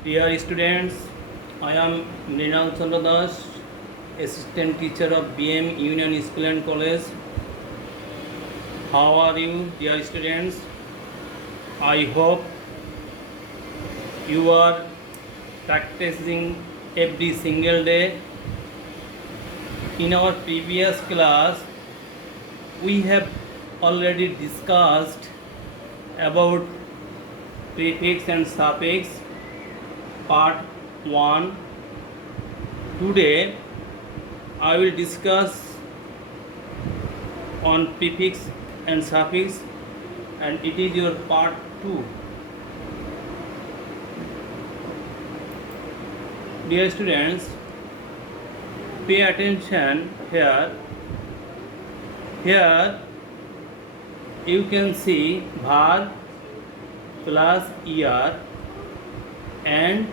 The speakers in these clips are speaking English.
Dear students, I am Mrinal Chandra Das, Assistant Teacher of BM Union School and College. How are you, dear students? I hope you are practicing every single day. In our previous class, we have already discussed about prefix and suffix part 1. Today I will discuss on prefix and suffix, and it is your part 2. Dear students, pay attention here. Here you can see var plus er, and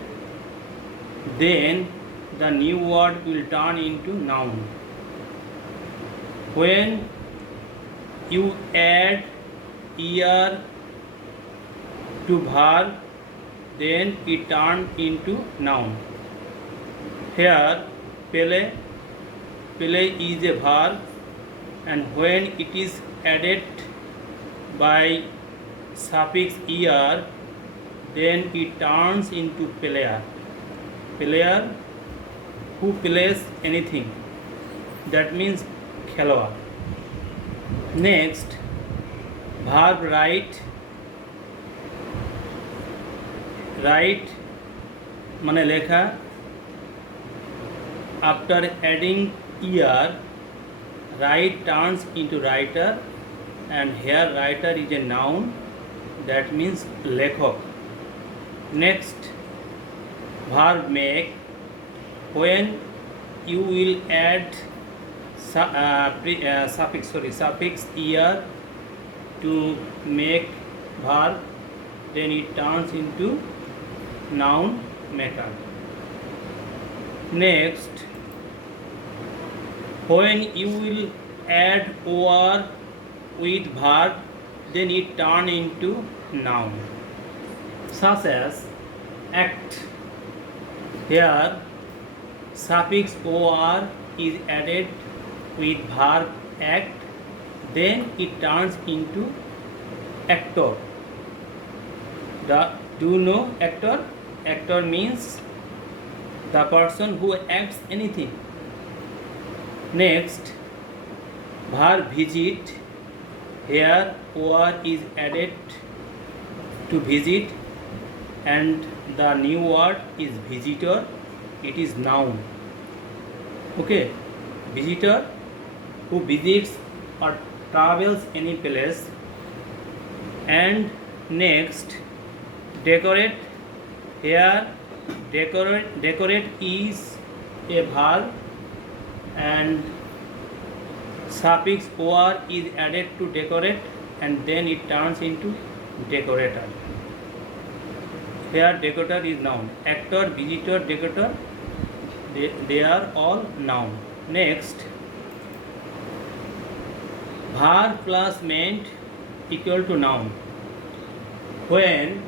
then the new word will turn into noun. When you add er to var, then it turns into noun. Here Pele is a verb, and when it is added by suffix er, then it turns into player. Player who plays anything, that means খেলোয়াড়. Next, verb write মানে লেখা. After adding er, write turns into writer, and here writer is a noun, that means লেখক. Next, verb make. When you will add suffix er to make verb, then it turns into noun maker. Next, when you will add or with verb, then it turns into noun, such as act. Here suffix or is added with verb act, then it turns into actor. Do you know actor? Actor means the person who acts anything. Next, verb visit. Here or is added to visit, and the new word is visitor. It is noun. Okay, visitor who visits or travels any place. And next, decorate. Here decorate is a verb, and suffix or is added to decorate, and then it turns into decorator. Here decorator is noun. Actor, visitor, decorator, they are all noun. Next, verb plus meant equal to noun. When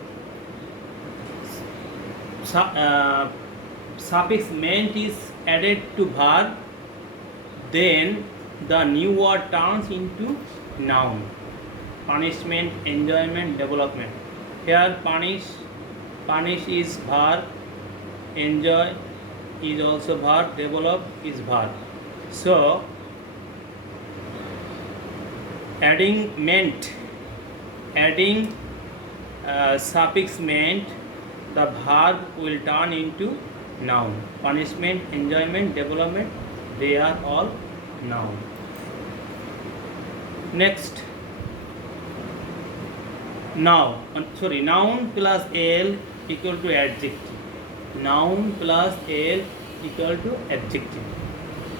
suffix meant is added to verb, then the new word turns into noun. Punishment, enjoyment, development. Here punish is verb, enjoy is also verb, develop is verb. So adding suffix meant, the verb will turn into noun. Punishment, enjoyment, development, they are all noun. Next, noun plus l equal to adjective. Noun plus l equal to adjective.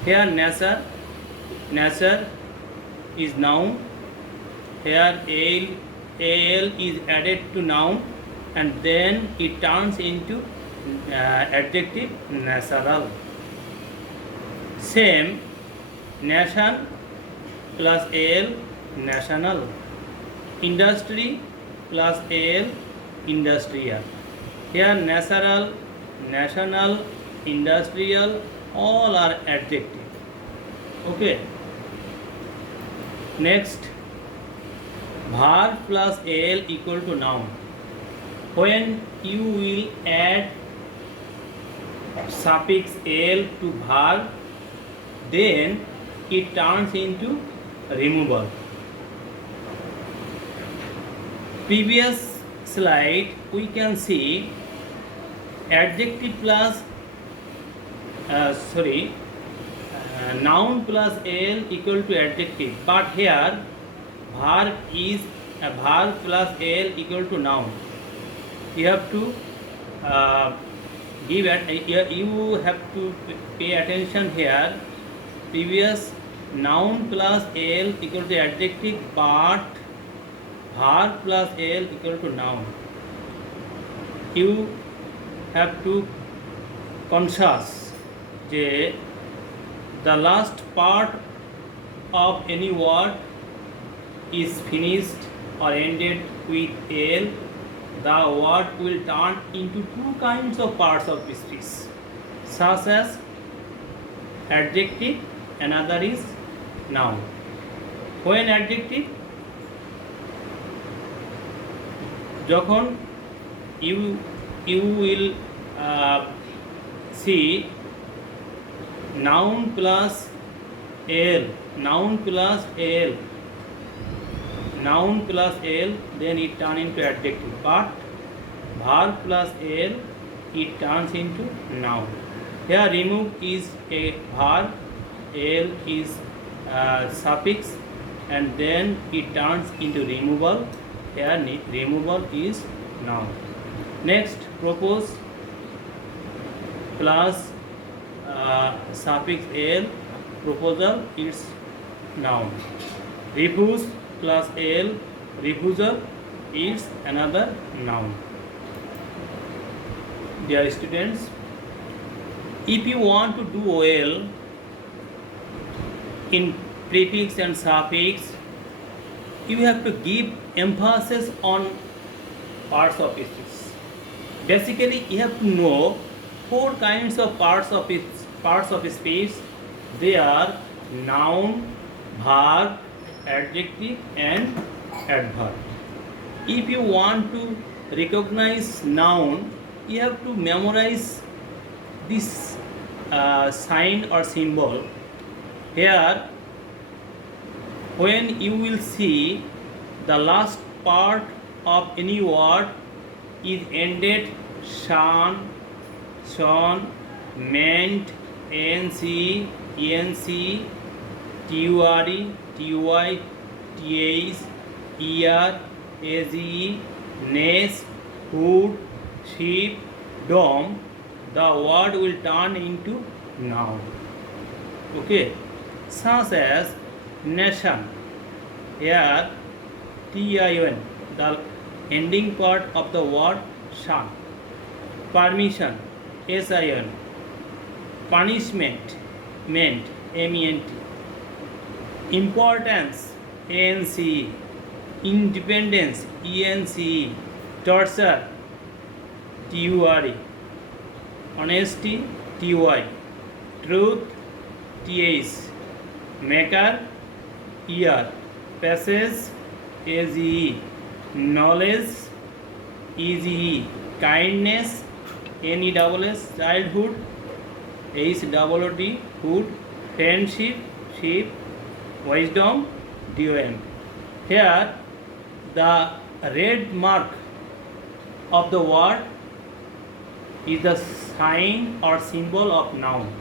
Here nature is noun. Here al is added to noun, and then it turns into adjective, natural. Same, nation plus al, national. Industry plus al, industrial. Here natural, national, industrial, all are adjective. Okay. Next, verb plus al equal to noun. When you will add suffix al to verb, then it turns into removal. Previous slide we can see adjective plus noun plus al equal to adjective, but here verb is verb plus al equal to noun. You have to you have to pay attention here. Previous noun plus al equal to adjective, but verb plus al equal to noun. You have to conscious that the last part of any word is finished or ended with al, the word will turn into two kinds of parts of speech, such as adjective, another is noun. When adjective, যখন you will see noun plus al, then it turns into adjective, but verb plus al, it turns into noun. Here remove is a verb, al is suffix, and then it turns into removal. Here removal is noun. Next, propose plus suffix al, proposal is noun. Refuse plus al, refusal is another noun. Dear students, if you want to do well in prefix and suffix, you have to give emphasis on parts of speech. Basically, you have to know four kinds of parts of speech. They are noun, verb, adjective, and adverb. If you want to recognize noun, you have to memorize this sign or symbol. Here, when you will see the last part of any word is ended shan, shon, meant, nc, enc, ture, ty, th, ear, age, nest, hood, sheep, dome, the word will turn into noun. Okay, such as nation. Here tin, the ending part of the word shan. Permission, sin. Punishment, ment, ment. Importance, anc. Independence, enc. Torture, ture. Honesty, ty. Truth, th. Maker, ear. Passage, age. Knowledge, ege. Kindness, nes. Childhood, hod. Hood. Friendship, sheep. Wisdom, dom. Here the red mark of the word is the sign or symbol of noun.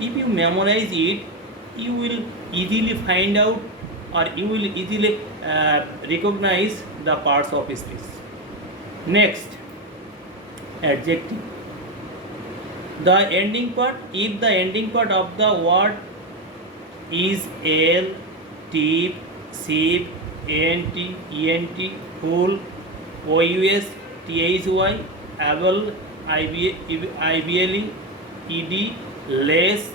If you memorize it, you will easily find out, or you will easily recognize the parts of speech. Next, adjective. The ending part, if the ending part of the word is l, tip, sheep, ent, ent, full, ous, thy, able, ible, ed, less,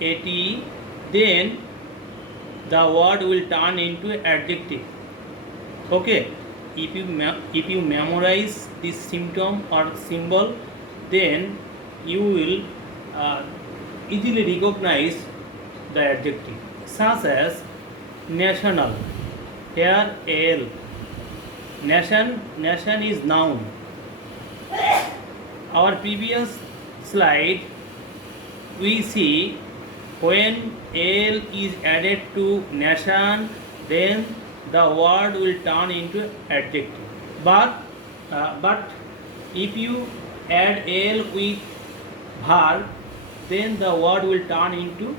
ate, then the word will turn into adjective. Okay, if you memorize this symptom or symbol, then you will easily recognize the adjective, such as national. Here L. Nation is noun. Our previous slide we see when L is added to nation, then the word will turn into adjective. But if you add L with verb, then the word will turn into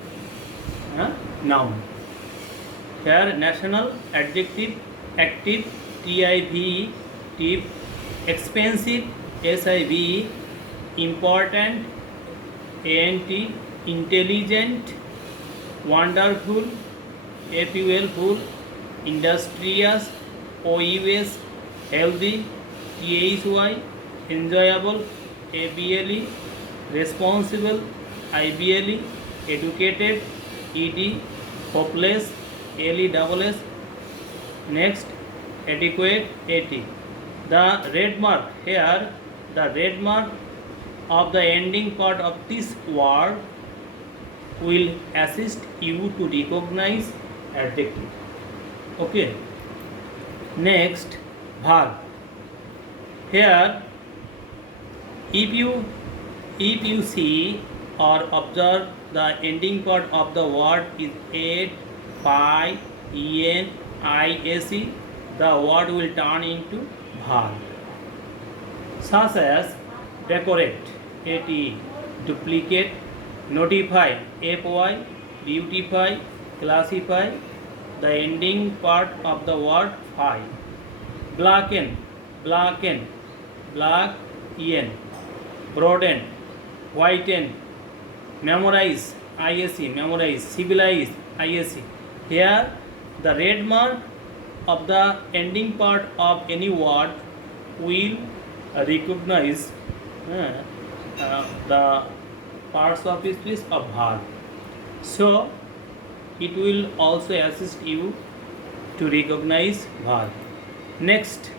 noun. Here national, adjective, active, TIV, tip, expensive, SIV, important, ANT, intelligent, wonderful, FUL, full, industrious, OUS, healthy, THY, enjoyable, ABLE, responsible, IBLE, educated, ED, hopeless, LESS. Next, adequate, AT. The red mark here, the red mark of the ending part of this word will assist you to recognize adjective. Okay. Next, verb. Here, if you see or observe, the ending part of the word is ed, phi, en, ISE, the word will turn into verb. Such as decorate, AT, duplicate, notify, FY, beautify, classify, the ending part of the word phi. Blacken, black, en, broaden, whiten, memorize, ISE, memorize, civilize, ISE. Here the red mark of the ending part of any word will recognize the parts of speech of verb. So it will also assist you to recognize verb. Next,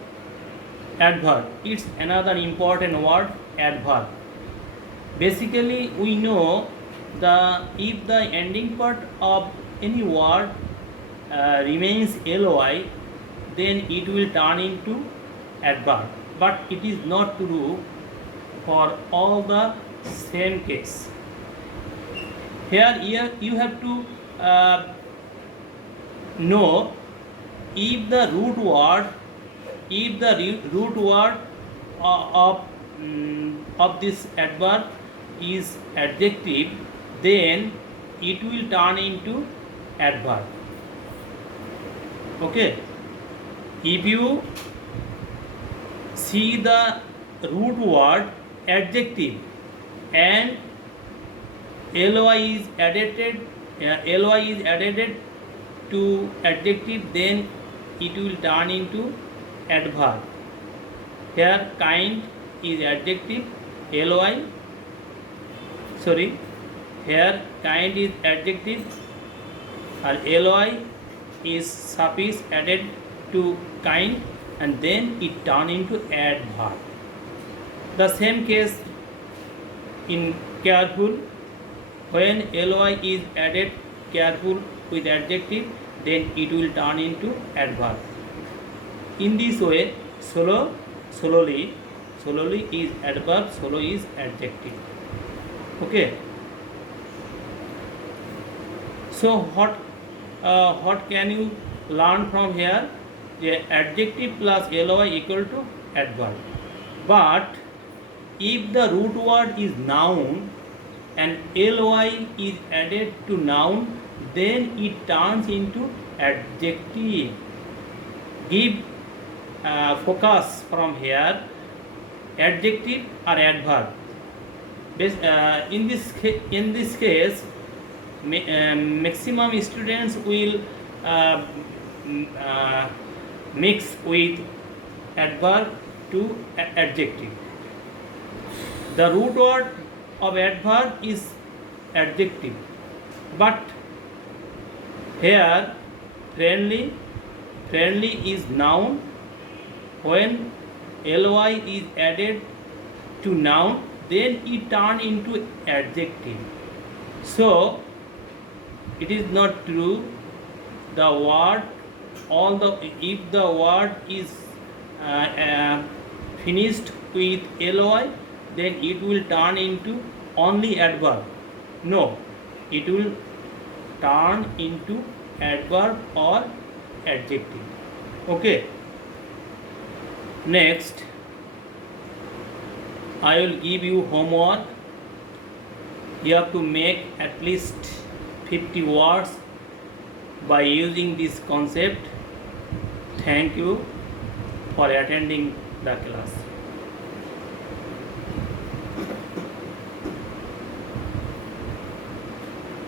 adverb. It's another important word, adverb. Basically, we know if the ending part of any word remains ly, then it will turn into adverb. But it is not true for all the same case. Here you have to know if the root word of this adverb is adjective, then it will turn into adverb. Okay. If you see the root word adjective and ly is added to adjective, then it will turn into adverb. Here kind is adjective, here kind is adjective and ly is suffix added to kind, and then it turn into adverb. The same case in careful. When ly is added careful with adjective, then it will turn into adverb. In this way, slowly is adverb, slow is adjective. Okay. So what can you learn from here? The adjective plus ly equal to adverb. But if the root word is noun and ly is added to noun, then it turns into adjective. Give focus from here, adjective or adverb. In this case, maximum students will mix with adverb to adjective. The root word of adverb is adjective, but here friendly is noun. When ly is added to noun, then it turn into adjective. So it is not true. The word, all the, if the word is finished with ly, then it will turn into only adverb. No, it will turn into adverb or adjective. Okay. Next, I will give you homework. You have to make at least 50 words by using this concept. Thank you for attending the class.